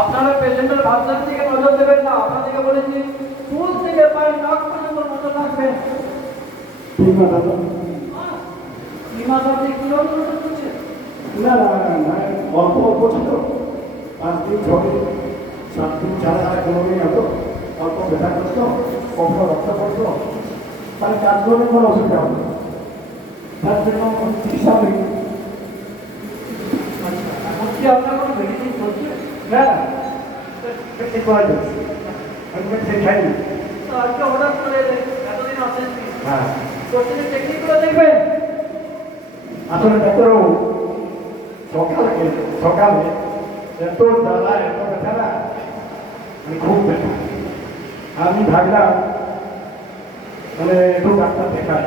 আপনারা পেশেন্টের ভাবনার দিকে নজর দেবেন না, আপনাদেরকে বলেছি চুল থেকে পায়ের নাক পর্যন্ত নজর রাখবেন। ঠিক না দাদা? এই মাস আপনি কিভাবে নজর করছেন? না না না না, অল্প অল্প ছিল, 5 দিন 6 দিন 7 দিন ছাড়া কোনো দিন এত অল্প ব্যথা করতো, কখনো রক্ত করতো, মানে কাজ করলে কোনো অসুবিধা হবে না, তার জন্য চিকিৎসা নেই। এখন কি আপনার কোনো মেডিসিন চলছে? না ঠিক করা যাচ্ছে, আমি মেডিসিন খাইনি। তো আজকে হঠাৎ করে এতদিন আসেননি, হ্যাঁ প্রতিদিন টেকনিকগুলো দেখবেন। আসলে ডাক্তারবাবু সকালে এত জ্বালা এত ব্যথা না, মানে খুব ব্যথা। আমি ভাবলাম মানে একটু ডাক্তার দেখাই।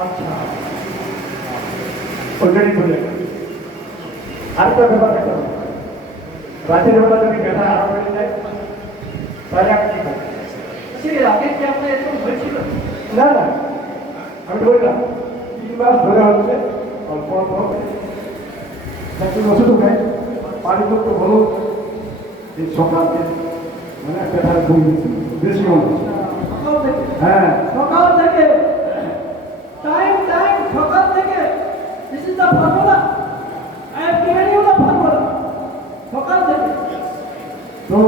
আচ্ছা, ওই জন্যই চলে গেল। আরেকটা ব্যাপার দেখা, রাতের বেলা যদি ব্যথা আরো বেড়ে যায় তাহলে আমি কি করবো? সে আগে কি আপনার এরকম হয়েছিল? না না, আমি বললাম 3 মাস ধরে হচ্ছে, অল্প অল্প একটু ওষুধ খাই, পানি করতে বলো। এই সকালকে মানে ব্যথা ঘুম দিচ্ছিল বেশি মনে হচ্ছে। সকাল থেকে? হ্যাঁ সকাল থেকে, টাইম সকাল থেকে। This is the formula, I have given you the formula. সকাল থেকে তো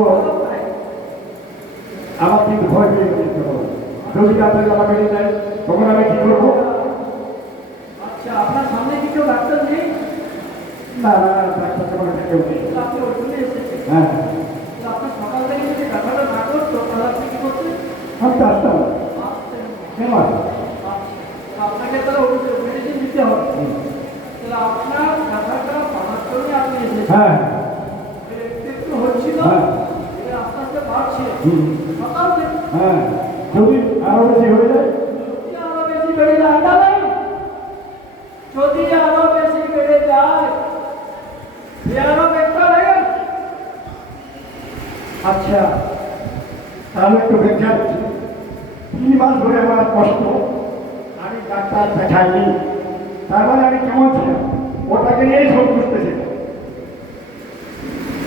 আমার কিন্তু ভয় পেয়ে গেছে, যদি ডাক্তার আমার বেরিয়ে যায় তখন আমি কি করবো? আচ্ছা, আপনার সামনে কি কেউ ডাক্তার নেই? না না ডাক্তার আমার কাছে কেউ নেই। তাহলে আপনি ওই জন্য এসেছেন। হ্যাঁ তাহলে আপনার সকাল থেকে যদি ব্যথাটা না করতো তাহলে আপনি কি করতেন? আমি তো আসতাম না। আসতেন। কেন আসতাম? আচ্ছা, আপনাকে তাহলে মেডিসিন দিতে হবে। তাহলে আপনার ব্যথাটা পাওয়ার জন্য আপনি এসেছেন। হ্যাঁ একটু হচ্ছিল, হ্যাঁ। এটা আস্তে আস্তে বাড়ছে। হুম। সকাল থেকে হ্যাঁ, যদি আরো বেশি হয়ে যায় যদি আরো বেশি বেড়ে যায়, আন্ডারলাইন, যদি আরো বেশি বেড়ে যায়, আরো একটা লাগে। আচ্ছা, তাহলে একটু ব্যাখ্যা দিচ্ছি। 3 মাস ধরে আমার কষ্ট, আমি ডাক্তার দেখাইনি, তার মানে আমি কেমন ছিলাম ওটাকে নিয়েই সন্তুষ্ট ছিলাম।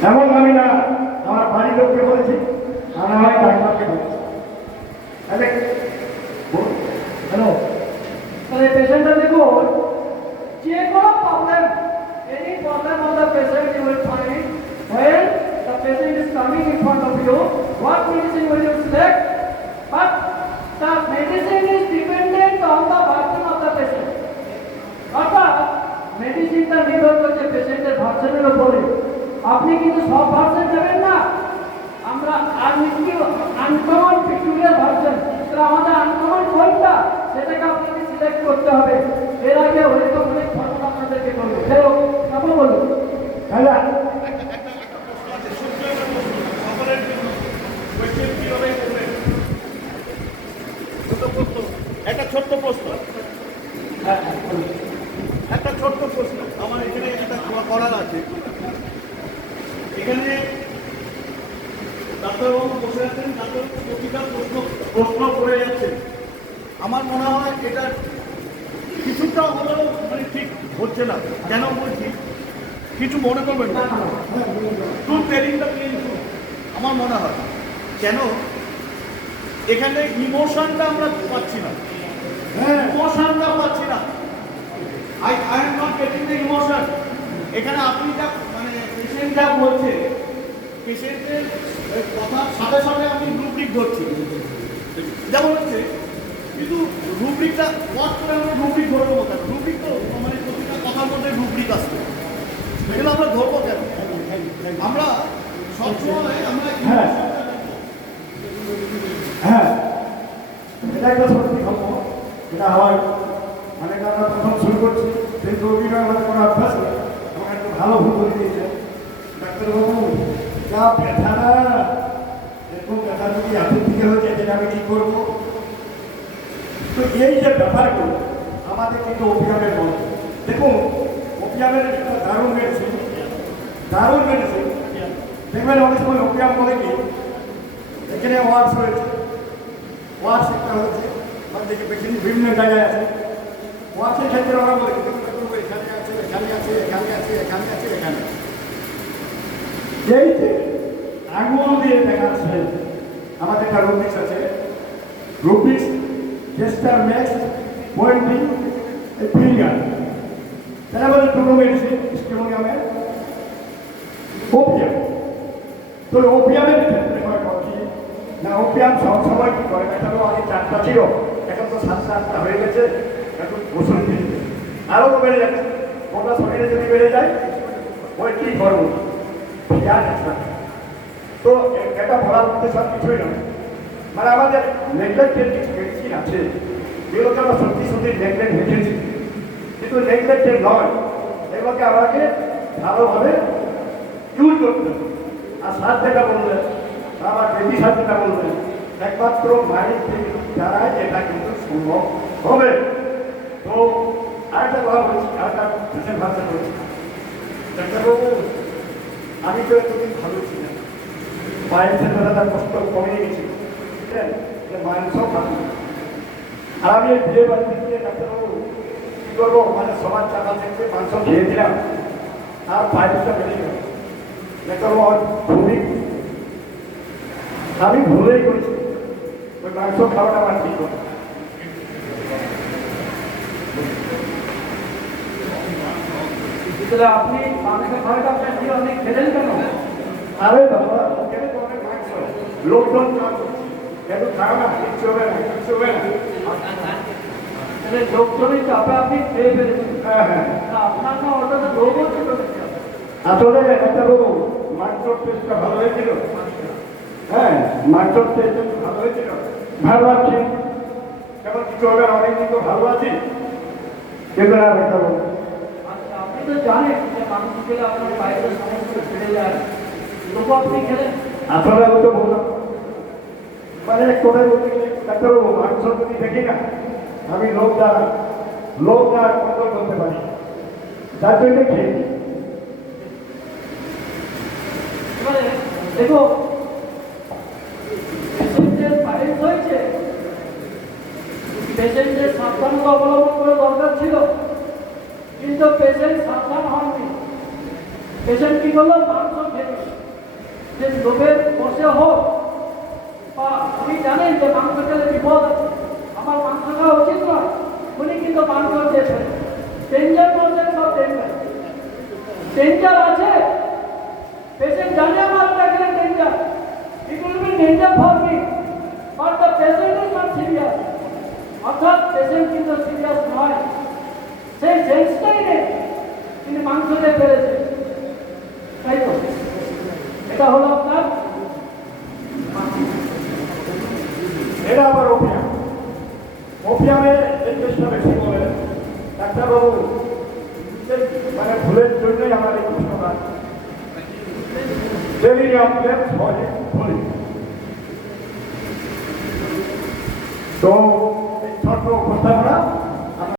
এমন আমি না, আমার বাড়ির লোককে বলেছি আর আমার ডাক্তারকে বলেছি। তাহলে হ্যালো, তাহলে পেশেন্টটা দেখুন, যে কোনো problem, any problem of the patient you will find when the patient is coming in front of you, what medicine will you select? But the medicine is dependent on the version of the patient. অর্থাৎ মেডিসিনটা নির্ভর করছে পেশেন্টের ভার্সনের উপরে। আপনি কিন্তু সব ভার্সন দেবেন না, আমরা আনকমন পিকুলিয়ার ভার্সন, তাহলে আমাদের আনকমন কোনটা সেটাকে আপনাকে সিলেক্ট করতে হবে। এর আগে হয়তো অনেক ফর্মুলা আপনাদেরকে করবে, তারপর বলুন। তাহলে একটা ছোট্ট প্রশ্ন, একটা ছোট্ট প্রশ্ন আমার এখানে একটা করার আছে। এখানে ডাক্তারবাবু বসে আছেন, ডাক্তার প্রতিটা প্রশ্ন করে যাচ্ছেন। আমার মনে হয় এটা কিছুটা হলেও মানে ঠিক হচ্ছে না। কেন বলছি, কিছু মনে করবেন না, to telling the plain truth. আমার মনে হয় কেন এখানে ইমোশনটা আমরা পাচ্ছি না, ইমোশনটা পাচ্ছি না। I am not getting the emotion. এখানে আপনি যা মানে পেশেন্ট যা বলছে, পেশেন্টের কথার সাথে সাথে আমি রুব্রিক ধরছি, যেমন হচ্ছে, কিন্তু রুব্রিকটা ওয়াট করে আমরা রুব্রিক ধরবো কেন? রুব্রিক তো মানে প্রতিটা কথার মধ্যে রুব্রিক আসবে, এগুলো আমরা ধরবো কেন? আমরা সবসময় আমরা হ্যাঁ হ্যাঁ, এটা একটা সত্যি গল্প। এটা আমার মানে আমরা প্রথম শুরু করছি, কিন্তু অভিনয় আমাদের কোনো অভ্যাস নেই, আমাকে একটু ভালো ভুল করে দিয়েছে ডাক্তারবাবু। যা ব্যথা না, এরকম ব্যথা যদি এত দিকে হয়ে যায় যেটা আমি কী করবো? তো এই যে ব্যাপারগুলো আমাদের কিন্তু ওপিয়ামের বন্ধ। দেখুন, ওপিয়ামের একটা দারুণ মেডিসিন, দারুণ মেডিসিন। দেখবেন অনেক সময় ওপিয়াম বলে কি, এখানে ওয়ার্ডস রয়েছে, ওয়ার্ডস একটা হয়েছে, মানে দেখি বিভিন্ন জায়গায় আছে। ওয়ার্ডসের ক্ষেত্রে ওরা বলে এখানে আছে, এখানে আছে, এখানে আছে, এখানে আছে, এখানে। এই যে আঙুল দিয়ে দেখাচ্ছে আমাদের একটা রুবিক্স আছে, rubrics gesture max pointing finger, তারা বলে দুটো মেডিসিন স্টিমোনিয়ামের ওপিয়াম। তো ওপিয়ামের ক্ষেত্রে হয় কি না, ওপিয়াম সব সময় কি করে, একটা তো আগে 4টা ছিল, এখন তো 7-8টা হয়ে গেছে, এখন ওষুধ দিচ্ছে আরও তো বেড়ে যাচ্ছে। ওটা শরীরে যদি বেড়ে যায় ওই কি করবো, তো এটা বলার মধ্যে সব কিছুই নয়। মানে আমাদের নেগলেক্টেড কিছু মেডিসিন আছে যেগুলোকে আমরা সত্যি সত্যি নেগলেক্ট রেখেছি, কিন্তু নেগলেক্টেড নয়, এগুলোকে আমাকে ভালোভাবে ইউজ করতে হবে। আর সার যেটা বললেন, আমার বেবি সার যেটা বললেন, একমাত্র মাইন্ড থেকে দ্বারাই এটা কিন্তু সম্ভব হবে। তো আরেকটা কথা বলছি, আরেকটা দেশের ভাষা বলছি, ডাক্তারবাবু আমি তো এতদিন ভালো ছিলাম, মায়ের ছেলেবেলা কষ্ট কমে গেছিল, বুঝলেন, যে মাংস খাবো। আর আমি এই বিয়ে বাড়িতে গিয়ে ডাক্তারবাবু কী করবো, মানে সবার চাকা থেকে মাংস খেয়েছিলাম আর পায়েসটা বেড়ে গেল। ডাক্তারবাবু আমার খুবই আমি ভুলেই করেছি, ওই মাংস খাওয়াটা আমার ঠিক হবে। তাহলে আপনি মাংস খাওয়াটা আপনার কি অনেক খেলেন কেন? আরে বাবা, ওখানে তো অনেক মাংস, লোকজন এত খাও না, কিচ্ছু হবে না, কিচ্ছু হবে না। তাহলে লোকজনই চাপে আপনি খেয়ে ফেলেছেন। হ্যাঁ হ্যাঁ, তা আপনার না ওটাতে রোগও ছোট হয়েছে। আসলে ডাক্তারবাবু মাংসর টেস্টটা ভালো হয়েছিল, হ্যাঁ মাংসর টেস্ট ভালো হয়েছিল, ভালো আছি, কেমন কিছু হবে না, অনেকদিন তো ভালো আছি, কিন্তু না ডাক্তারবাবু। আচ্ছা, আপনি তো জানেন যে মাংস খেলে আপনার বাইরের সমস্যা বেড়ে যায়, তবু আপনি খেলেন। আসলে আমি তো বললাম, মানে এক কথায় বলতে গেলে ডাক্তারবাবু মাংস যদি দেখি না, আমি লোক দ্বারা কন্ট্রোল করতে পারি, যার জন্য খেয়েছি। এবারে দেখো, পেশেন্টের ফাইল হয়েছে, পেশেন্টের সাবধানতা অবলম্বন করা দরকার ছিল, কিন্তু পেশেন্ট সাবধান হননি। পেশেন্ট কি করলো, মাংস খেয়ে, যে লোভের বসে হোক বা উনি জানেন যে মাংস খেলে বিপদ আছে, আমার মাংস খাওয়া উচিত নয়, উনি কিন্তু মাংস খেয়েছেন। ডেঞ্জার বলছেন, সব ডেঞ্জার আছে, পেশেন্ট জানে আমার এটা খেলে danger, it will be danger for me, but the patient is not serious. অর্থাৎ পেশেন্ট কিন্তু সিরিয়াস নয়, সেই সেন্সটাই নেই, তিনি মাংস দিয়ে ফেলেছে, তাই তো? এটা হলো আপনার এটা আবার ওপিয়াম, ওপিয়ামের এই চেষ্টা বেশি বলে ডাক্তারবাবু, মানে ভুলের জন্যই আমার এই কষ্টটা, ডেলিরিয়াম প্লেস হয় ভুলি। তো এই ছোট্ট উপস্থাপনা